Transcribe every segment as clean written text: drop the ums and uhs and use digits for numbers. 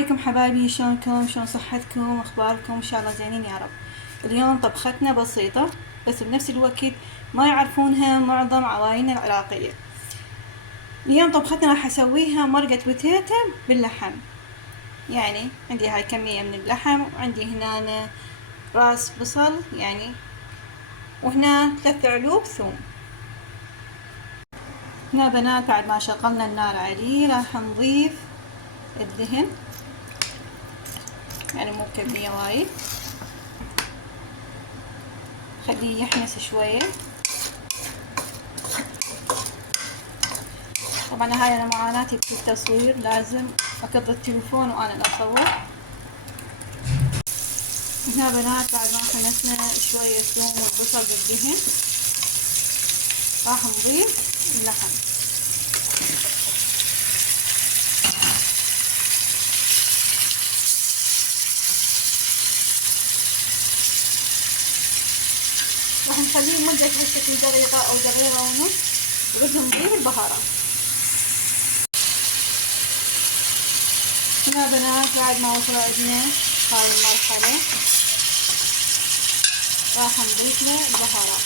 عليكم حبايبي، شلونكم؟ شلون صحتكم؟ اخباركم؟ ان شاء الله زينين يا رب. اليوم طبختنا بسيطة بس بنفس الوقت ما يعرفونها معظم عوائلنا العراقية. اليوم طبختنا راح اسويها مرقة بوتيتا باللحم. يعني عندي هاي كمية من اللحم، وعندي هنا راس بصل يعني، وهنا 3 علوب ثوم. هنا بنات بعد ما شغلنا النار عليه راح نضيف الدهن، يعني مو كمية وايد، خليه يحمس شوية. طبعا هاي انا معاناتي في التصوير، لازم اكب التليفون وانا اصور. هنا بنات بعد ما حمسنا شوية ثوم والبصل بالدهن راح نضيف اللحم. راح نخليه لمدة هالشكل دقيقة او دقيقة ونص، وبدنا نضيف البهارات. هنا بنات بعد ما وصل عندنا هاي المرحلة راح نضيف له البهارات.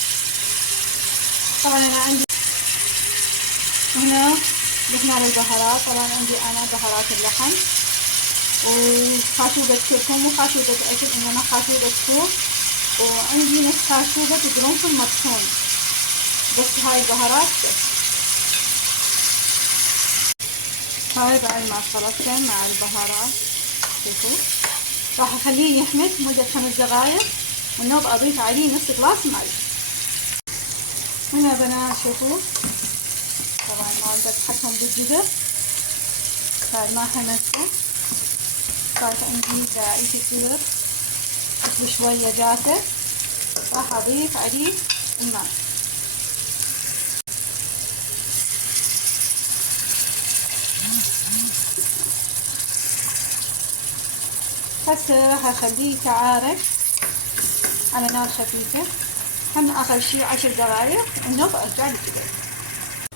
طبعا انا عندي هنا ضفنا له البهارات. طبعا عندي انا بهارات اللحم وخاشوقة كركم، مو خاشوقة اكل انما خاشوقة فوق، وعندي نص خاشوقة قرنفل مطحون، بس هاي البهارات بس. هاي بعد ما خلطته مع البهارات شوفوا راح اخليه يحمد مدة 5 دقايق، والنوب اضيف عليه نص جلاس ماي. هنا بنات شوفوا طبعا ما اقدر اتحكم بالجدر، بعد ما حمسته صارت عندي داعية الجدر مثل شوية جافة، راح اضيف عليه الماء. هسه راح اخليه يتعارك على نار خفيفة، هم اقل شي 10 دقايق ونوب ارجع للجدر.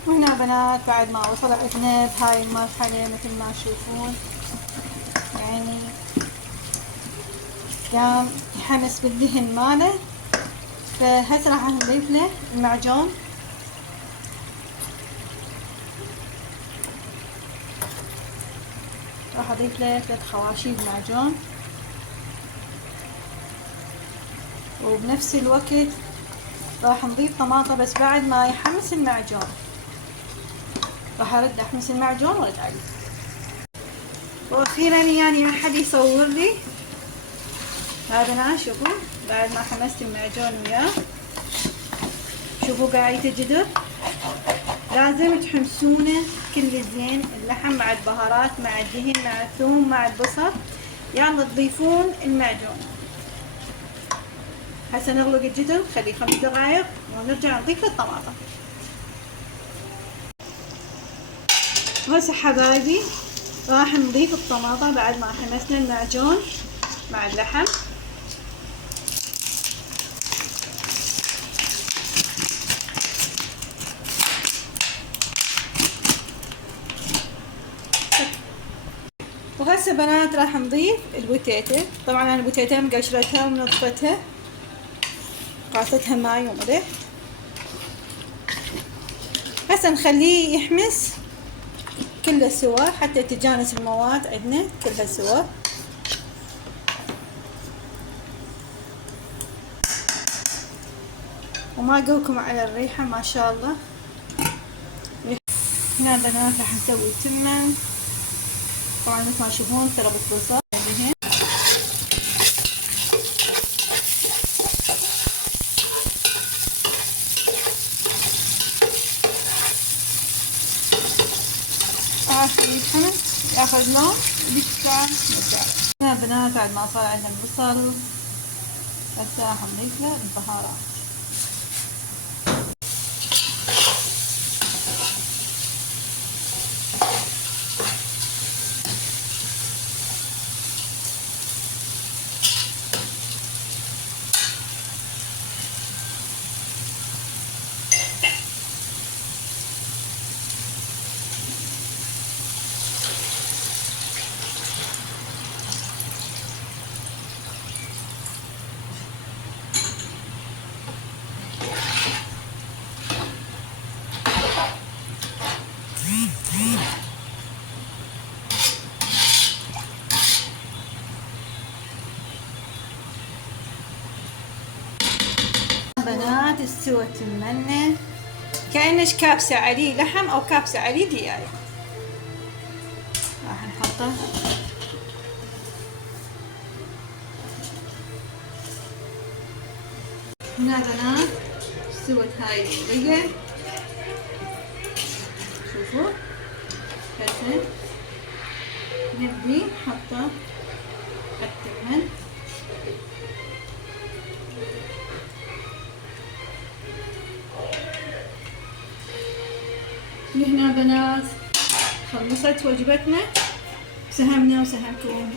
وهنا بنات بعد ما وصل عندنا بهاي المرحلة مثل ما تشوفون يعني قام يحمس بالدهن ماله، فهسه راح نضيف له المعجون. راح اضيف له 3 خواشيب معجون، وبنفس الوقت راح نضيف طماطة بس بعد ما يحمس المعجون. راح ارد احمس المعجون وارد عليه. واخيرا يعني احد يصور لي هذا. انا شوفوا بعد ما حمست المعجون وياه، شوفوا قاعدة الجدر، لازم تحمسونه كل زين، اللحم مع البهارات مع الدهن مع الثوم مع البصل، يلا تضيفون المعجون. هسه نغلق الجدر خليه 5 دقايق ونرجع نضيف الطماطم. وهسه حبايبي راح نضيف الطماطم بعد ما حمسنا المعجون مع اللحم. وهسه بنات راح نضيف البوتيتا. طبعا انا البوتيتا مقشرتها ومنظفتها، قاصتها ماي وملح. هسه نخليه يحمس كله سوا حتى تتجانس المواد عندنا كلها سوا. وما اقولكم على الريحة ما شاء الله. هنا بنات راح نسوي تمن، طبعا مثل ما تشوفون سلطة بصل دهن. يتحمس ياخذ لون ويشتغل نرجع. هنا بنات بعد ما صار عندنا البصل هسه راح نضيف له البهارات. بنات استوت المنة كأنش كابسة عليه لحم أو كابسة عليه دياي. راح نحطه. هنا بنات استوت هاي المرقة، شوفوا هسه نبدي نحطه التمن. هنا بنات خلصت وجبتنا، سهمنا وسهمكم